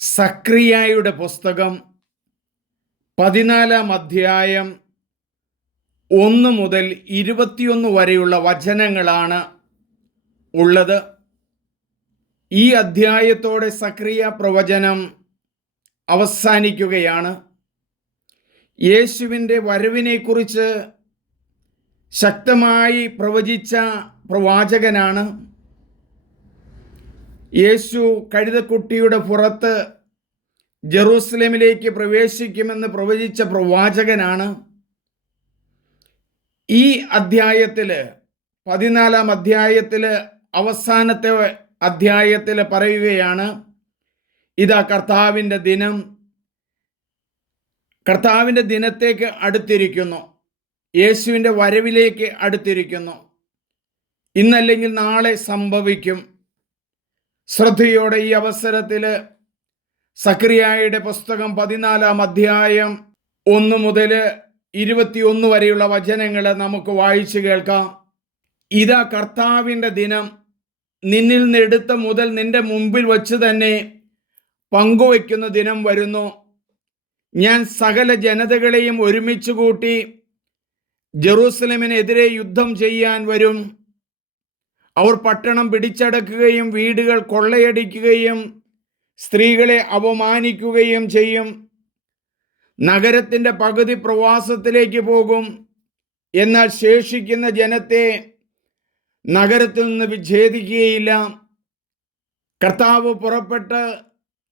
സക്രിയായുടെ പുസ്തകം പതിനാലാം അധ്യായം ഒന്ന് മുതൽ ഇരുപത്തിയൊന്ന് വരെയുള്ള വചനങ്ങളാണ് ഉള്ളത്. ഈ അധ്യായത്തോടെ സക്രിയ പ്രവചനം അവസാനിക്കുകയാണ്. യേശുവിന്റെ വരവിനെക്കുറിച്ച് ശക്തമായി പ്രവചിച്ച പ്രവാചകനാണ് യേശു കഴുതക്കുട്ടിയുടെ പുറത്ത് ജെറൂസലേമിലേക്ക് പ്രവേശിക്കുമെന്ന് പ്രവചിച്ച പ്രവാചകനാണ്. ഈ അധ്യായത്തിൽ പതിനാലാം അധ്യായത്തിൽ അവസാനത്തെ അധ്യായത്തിൽ പറയുകയാണ് ഇതാ കർത്താവിന്റെ ദിനം. കർത്താവിന്റെ ദിനത്തേക്ക് അടുത്തിരിക്കുന്നു. യേശുവിന്റെ വരവിലേക്ക് അടുത്തിരിക്കുന്നു. ഇന്നല്ലെങ്കിൽ നാളെ സംഭവിക്കും. ശ്രദ്ധയോടെ ഈ അവസരത്തിൽ സക്രിയായുടെ പുസ്തകം പതിനാലാം അധ്യായം ഒന്ന് മുതൽ ഇരുപത്തിയൊന്ന് വരെയുള്ള വചനങ്ങൾ നമുക്ക് വായിച്ചു കേൾക്കാം. ഇതാ കർത്താവിന്റെ ദിനം. നിന്നിൽ നിന്നെടുത്ത മുതൽ നിന്റെ മുമ്പിൽ വച്ച് തന്നെ പങ്കുവയ്ക്കുന്ന ദിനം വരുന്നു. ഞാൻ സകല ജനതകളെയും ഒരുമിച്ച് കൂട്ടി ജെറൂസലമിനെതിരെ യുദ്ധം ചെയ്യാൻ വരും. അവർ പട്ടണം പിടിച്ചടക്കുകയും വീടുകൾ കൊള്ളയടിക്കുകയും സ്ത്രീകളെ അപമാനിക്കുകയും ചെയ്യും. നഗരത്തിന്റെ പകുതി പ്രവാസത്തിലേക്ക് പോകും. എന്നാൽ ശേഷിക്കുന്ന ജനത്തെ നഗരത്തിൽ നിന്ന് വിച്ഛേദിക്കുകയില്ല. കർത്താവ് പുറപ്പെട്ട്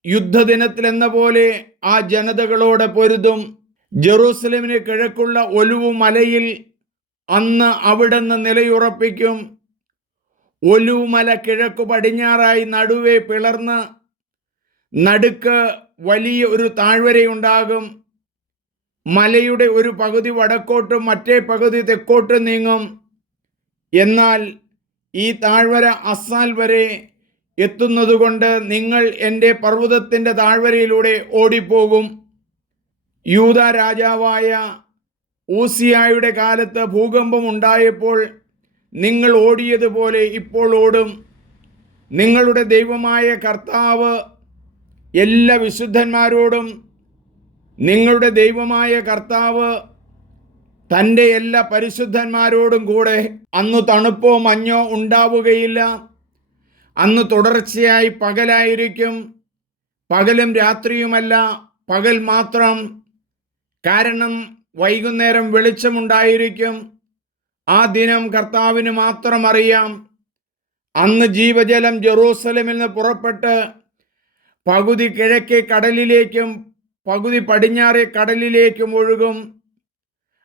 യുദ്ധദിനത്തിൽ എന്ന പോലെ ആ ജനതകളോട് പൊരുതും. ജെറൂസലമിന് കിഴക്കുള്ള ഒലുവു മലയിൽ അന്ന് അവിടെ നിന്ന് നിലയുറപ്പിക്കും. ഒലുമല കിഴക്കു പടിഞ്ഞാറായി നടുവെ പിളർന്ന് നടുക്ക് വലിയ ഒരു താഴ്വരയുണ്ടാകും. മലയുടെ ഒരു പകുതി വടക്കോട്ടും മറ്റേ പകുതി തെക്കോട്ടും നീങ്ങും. എന്നാൽ ഈ താഴ്വര അസാൽ വരെ എത്തുന്നതുകൊണ്ട് നിങ്ങൾ എന്റെ പർവതത്തിന്റെ താഴ്വരയിലൂടെ ഓടിപ്പോകും. യൂത രാജാവായ ഊസിയായുടെ കാലത്ത് ഭൂകമ്പം ഉണ്ടായപ്പോൾ നിങ്ങൾ ഓടിയതുപോലെ ഇപ്പോൾ ഓടും. നിങ്ങളുടെ ദൈവമായ കർത്താവ് എല്ലാ വിശുദ്ധന്മാരോടും നിങ്ങളുടെ ദൈവമായ കർത്താവ് തന്റെ എല്ലാ പരിശുദ്ധന്മാരോടും കൂടെ അന്ന് തണുപ്പോ മഞ്ഞോ ഉണ്ടാവുകയില്ല. അന്ന് തുടർച്ചയായി പകലായിരിക്കും. പകലും രാത്രിയുമല്ല. പകൽ മാത്രം. കാരണം വൈകുന്നേരം വെളിച്ചമുണ്ടായിരിക്കും. ആ ദിനം കർത്താവിന് മാത്രം അറിയാം. അന്ന് ജീവജലം ജെറൂസലമിൽ നിന്ന് പുറപ്പെട്ട് പകുതി കിഴക്കേ കടലിലേക്കും പകുതി പടിഞ്ഞാറേ കടലിലേക്കും ഒഴുകും.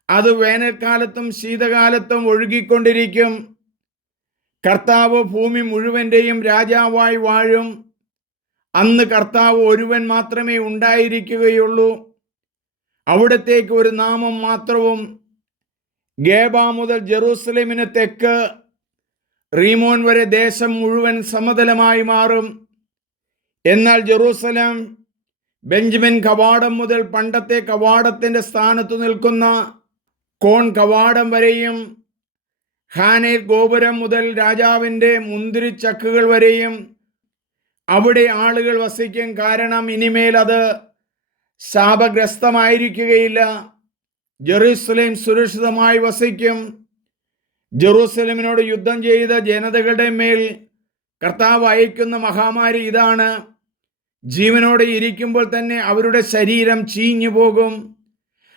അത് വേനൽക്കാലത്തും ശീതകാലത്തും ഒഴുകിക്കൊണ്ടിരിക്കും. കർത്താവ് ഭൂമി മുഴുവന്റെയും രാജാവായി വാഴും. അന്ന് കർത്താവ് ഒരുവൻ മാത്രമേ ഉണ്ടായിരിക്കുകയുള്ളൂ. അവിടത്തേക്ക് ഒരു നാമം മാത്രവും ഗേബ മുതൽ ജെറൂസലേമിന് തെക്ക് റീമോൻ വരെ ദേശം മുഴുവൻ സമതലമായി മാറും. എന്നാൽ ജെറൂസലം ബെഞ്ചമിൻ കവാടം മുതൽ പണ്ടത്തെ കവാടത്തിന്റെ സ്ഥാനത്ത് നിൽക്കുന്ന കോൺ കവാടം വരെയും ഹാനേ ഗോപുരം മുതൽ രാജാവിന്റെ മുന്തിരിച്ചക്കുകൾ വരെയും അവിടെ ആളുകൾ വസിക്കും. കാരണം ഇനിമേൽ അത് ശാപഗ്രസ്തമായിരിക്കുകയില്ല. ജെറൂസലേം സുരക്ഷിതമായി വസിക്കും. ജെറൂസലേമിനോട് യുദ്ധം ചെയ്ത ജനതകളുടെ മേൽ കർത്താവ് അയക്കുന്ന മഹാമാരി ഇതാണ്. ജീവനോടെ ഇരിക്കുമ്പോൾ തന്നെ അവരുടെ ശരീരം ചീഞ്ഞു പോകും.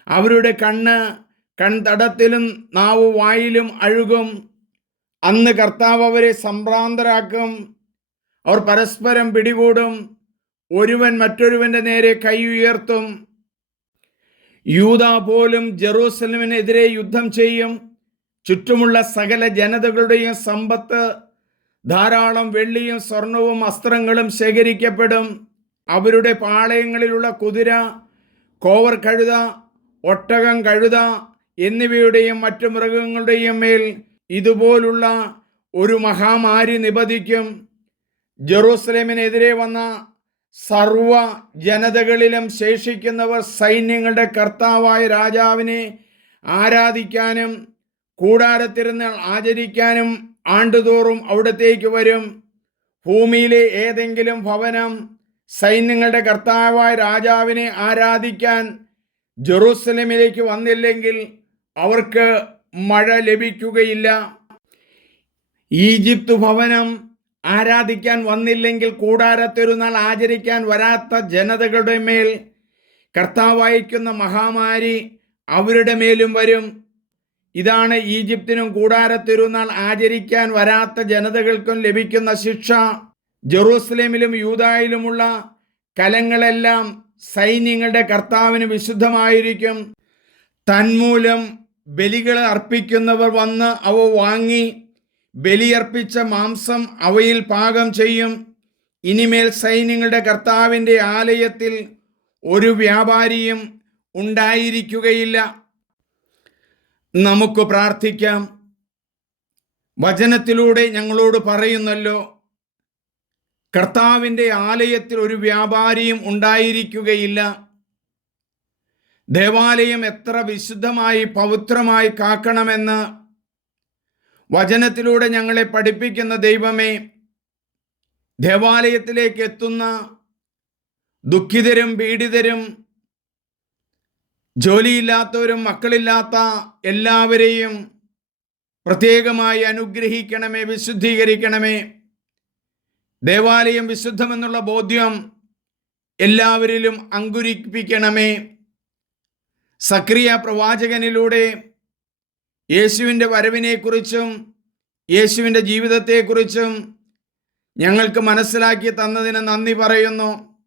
അവരുടെ കണ്ണ് കൺതടത്തിലും നാവ് വായിലും അഴുകും. അന്ന് കർത്താവ് അവരെ സംഭ്രാന്തരാക്കും. അവർ പരസ്പരം പിടികൂടും. ഒരുവൻ മറ്റൊരുവന്റെ നേരെ കൈ ഉയർത്തും. യൂത പോലും ജെറൂസലമിനെതിരെ യുദ്ധം ചെയ്യും. ചുറ്റുമുള്ള സകല ജനതകളുടെയും സമ്പത്ത് ധാരാളം വെള്ളിയും സ്വർണവും അസ്ത്രങ്ങളും ശേഖരിക്കപ്പെടും. അവരുടെ പാളയങ്ങളിലുള്ള കുതിര കോവർ കഴുത ഒട്ടകം കഴുത എന്നിവയുടെയും മറ്റു മൃഗങ്ങളുടെയും മേൽ ഇതുപോലുള്ള ഒരു മഹാമാരി നിപതിക്കും. ജെറൂസലേമിനെതിരെ വന്ന സർവ ജനതകളിലും ശേഷിക്കുന്നവർ സൈന്യങ്ങളുടെ കർത്താവായ രാജാവിനെ ആരാധിക്കാനും കൂടാരത്തിരുന്നാൾ ആചരിക്കാനും ആണ്ടുതോറും അവിടത്തേക്ക് വരും. ഭൂമിയിലെ ഏതെങ്കിലും ഭവനം സൈന്യങ്ങളുടെ കർത്താവായ രാജാവിനെ ആരാധിക്കാൻ ജെറൂസലമിലേക്ക് വന്നില്ലെങ്കിൽ അവർക്ക് മഴ ലഭിക്കുകയില്ല. ഈജിപ്ത് ഭവനം ആരാധിക്കാൻ വന്നില്ലെങ്കിൽ കൂടാരത്തൊരുനാൾ ആചരിക്കാൻ വരാത്ത ജനതകളുടെ മേൽ കർത്താവായിക്കുന്ന മഹാമാരി അവരുടെ മേലും വരും. ഇതാണ് ഈജിപ്തിനും കൂടാരത്തിരുന്നാൾ ആചരിക്കാൻ വരാത്ത ജനതകൾക്കും ലഭിക്കുന്ന ശിക്ഷ. ജെറൂസലേമിലും യൂതായിലുമുള്ള കലങ്ങളെല്ലാം സൈന്യങ്ങളുടെ കർത്താവിന് വിശുദ്ധമായിരിക്കും. തന്മൂലം ബലികൾ അർപ്പിക്കുന്നവർ വന്ന് അവ വാങ്ങി ബലിയർപ്പിച്ച മാംസം അവയിൽ പാകം ചെയ്യും. ഇനിമേൽ സൈന്യങ്ങളുടെ കർത്താവിന്റെ ആലയത്തിൽ ഒരു വ്യാപാരിയും ഉണ്ടായിരിക്കുകയില്ല. നമുക്ക് പ്രാർത്ഥിക്കാം. വചനത്തിലൂടെ ഞങ്ങളോട് പറയുന്നല്ലോ കർത്താവിന്റെ ആലയത്തിൽ ഒരു വ്യാപാരിയും ഉണ്ടായിരിക്കുകയില്ല. ദേവാലയം എത്ര വിശുദ്ധമായി പവിത്രമായി കാക്കണമെന്ന് വചനത്തിലൂടെ ഞങ്ങളെ പഠിപ്പിക്കുന്ന ദൈവമേ ദേവാലയത്തിലേക്ക് എത്തുന്ന ദുഃഖിതരും പീഡിതരും ജോലിയില്ലാത്തവരും മക്കളില്ലാത്ത എല്ലാവരെയും പ്രത്യേകമായി അനുഗ്രഹിക്കണമേ വിശുദ്ധീകരിക്കണമേ. ദേവാലയം വിശുദ്ധമെന്നുള്ള ബോധ്യം എല്ലാവരിലും അങ്കുരിപ്പിക്കണമേ. സക്രിയ പ്രവാചകനിലൂടെ യേശുവിന്റെ വരവിനെക്കുറിച്ചും യേശുവിന്റെ ജീവിതത്തെക്കുറിച്ചും ഞങ്ങൾക്ക് മനസ്സിലാക്കി തന്നതിന് നന്ദി പറയുന്നു.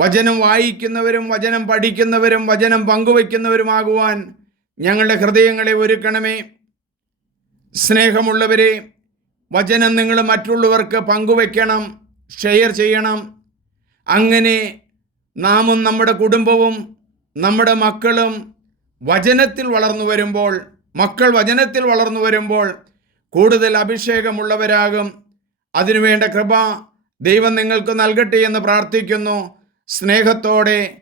വചനം വായിക്കുന്നവരും വചനം പഠിക്കുന്നവരും വചനം പങ്കുവയ്ക്കുന്നവരുമാകുവാൻ ഞങ്ങളുടെ ഹൃദയങ്ങളെ ഒരുക്കണമേ. സ്നേഹമുള്ളവരെ വചനം നിങ്ങൾ മറ്റുള്ളവർക്ക് പങ്കുവയ്ക്കണം ഷെയർ ചെയ്യണം. അങ്ങനെ നാമും നമ്മുടെ കുടുംബവും നമ്മുടെ മക്കളും വചനത്തിൽ വളർന്നു വരുമ്പോൾ മക്കൾ വചനത്തിൽ വളർന്നു വരുമ്പോൾ കൂടുതൽ അഭിഷേകമുള്ളവരാകും. അതിനുവേണ്ട കൃപ ദൈവം നിങ്ങൾക്ക് നൽകട്ടെ എന്ന് പ്രാർത്ഥിക്കുന്നു. സ്നേഹത്തോടെ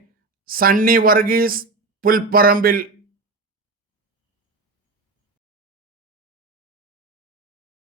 സണ്ണി വർഗീസ് പുൽപ്പറമ്പിൽ